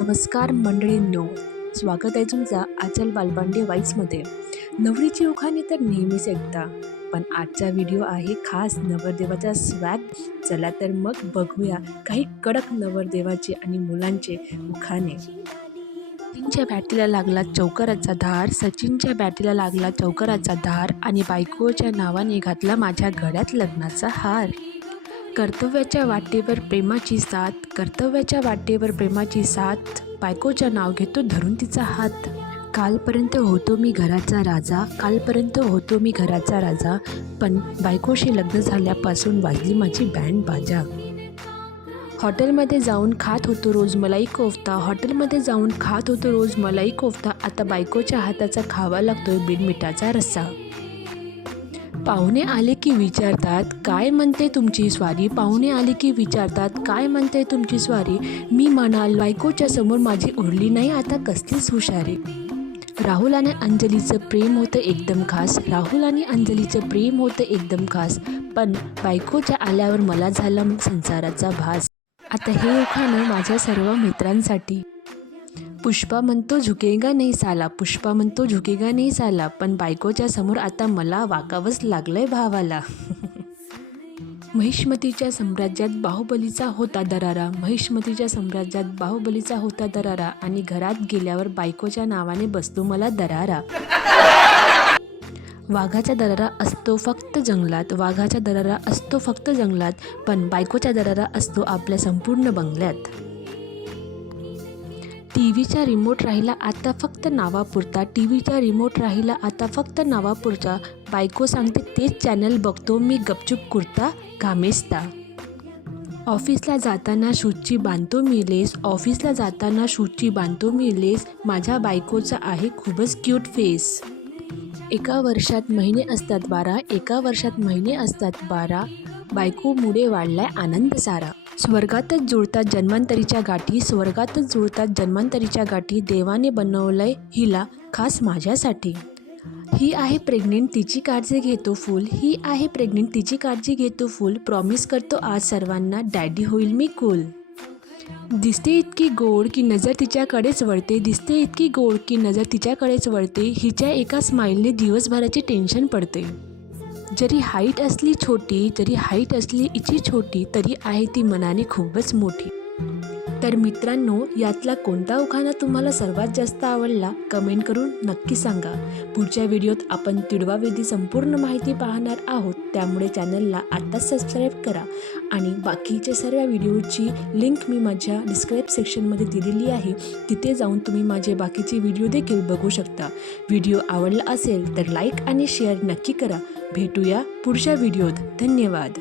नमस्कार मंडळींनो, स्वागत आहे तुमचा आचल बालबांडे वाईसमध्ये। नवरीची उखाणे तर नेहमीच ऐकता, पण आजचा व्हिडिओ आहे खास नवरदेवाचा स्वॅग। चला तर मग बघूया काही कडक नवरदेवाचे आणि मुलांचे उखाणे। सचिनच्या बॅटीला लागला चौकाराचा धार, सचिनच्या बॅटीला लागला चौकाराचा धार, आणि बायकोच्या नावाने घातला माझ्या गळ्यात लग्नाचा हार। कर्तव्याच्या वाटेवर प्रेमाची साथ, कर्तव्याच्या वाटेवर प्रेमाची साथ, बायकोच्या नाव घेतो धरून तिचा हात। कालपर्यंत होतो मी घराचा राजा, कालपर्यंत होतो मी घराचा राजा, पण बायकोशी लग्न झाल्यापासून वाजली माझी बँड बाजा। हॉटेलमध्ये जाऊन खात होतो रोज मलाई कोफ्ता, हॉटेलमध्ये जाऊन खात होतो रोज मलाई कोफ्ता, आता बायकोच्या हाताचा खावा लागतोय बिनमिठाचा रस्सा। पाहुणे आले की विचारतात काय म्हणते तुमची स्वारी, पाहुणे आले की विचारतात काय म्हणते तुमची स्वारी, मी म्हणाल बायकोच्या समोर माझी उरली नाही आता कसलीच हुशारी। राहुल आणि अंजलीचं प्रेम होतं एकदम खास, राहुल आणि अंजलीचं प्रेम होतं एकदम खास, पण बायकोच्या आल्यावर मला झाला संसाराचा भास। आता हे उखाणं माझ्या सर्व मित्रांसाठी। पुष्पा म्हणतो झुकेगा नाही साला, पुष्पा म्हणतो झुकेगा नाही साला, पण बायकोच्या समोर आता मला वाकावंच लागलंय भावाला। महिष्मतीच्या साम्राज्यात बाहुबलीचा होता दरारा, महिष्मतीच्या साम्राज्यात बाहुबलीचा होता दरारा, आणि घरात गेल्यावर बायकोच्या नावाने बसतो मला दरारा। वाघाचा दरारा असतो फक्त जंगलात, वाघाचा दरारा असतो फक्त जंगलात, पण बायकोचा दरारा असतो आपल्या संपूर्ण बंगल्यात। टीव्हीचा रिमोट राहिला आता फक्त नावापुरता, टीव्हीचा रिमोट राहिला आता फक्त नावापुरता, बायको सांगते तेच चॅनल बघतो मी गपचूप कुर्ता घामेसता। ऑफिसला जाताना शूजची बांधतो मी लेस, ऑफिसला जाताना शूजची बांधतो मी लेस, माझ्या बायकोचा आहे खूपच क्यूट फेस। एका वर्षात महिने असतात 12, एका वर्षात महिने असतात 12, बायकोमुळे वाढलाय आनंद सारा। स्वर्गातच जुळतात जन्मांतरीच्या गाठी, स्वर्गातच जुळतात जन्मांतरीच्या गाठी, देवाने बनवलंय हिला खास माझ्यासाठी। ही आहे प्रेग्नेंट तिची काळजी घेतो फुल, ही आहे प्रेग्नेंट तिची काळजी घेतो फुल, प्रॉमिस करतो आज सर्वांना डॅडी होईल मी कूल। दिसते इतकी गोड की नजर तिच्याकडेच वळते, दिसते इतकी गोड की नजर तिच्याकडेच वळते, हिच्या एका स्माईलने दिवसभराची टेन्शन पडते। जरी हाईट असली छोटी, जरी हाईट असली हिची छोटी, तरी आहे ती मनाने खूपच मोठी। तर मित्रांनो, यातला कोणता उखाणा तुम्हाला सर्वात जास्त आवडला कमेंट करून नक्की सांगा। पुढच्या व्हिडिओत आपण तिळवावेदी संपूर्ण माहिती पाहणार आहोत, त्यामुळे चॅनलला आत्ताच सबस्क्राईब करा, आणि बाकीच्या सर्व व्हिडिओची लिंक मी माझ्या डिस्क्रिप्शन सेक्शनमध्ये दिलेली आहे, तिथे जाऊन तुम्ही माझे बाकीचे व्हिडिओ देखील बघू शकता। व्हिडिओ आवडला असेल तर लाईक आणि शेअर नक्की करा। भेटूया पुढच्या व्हिडिओत, धन्यवाद।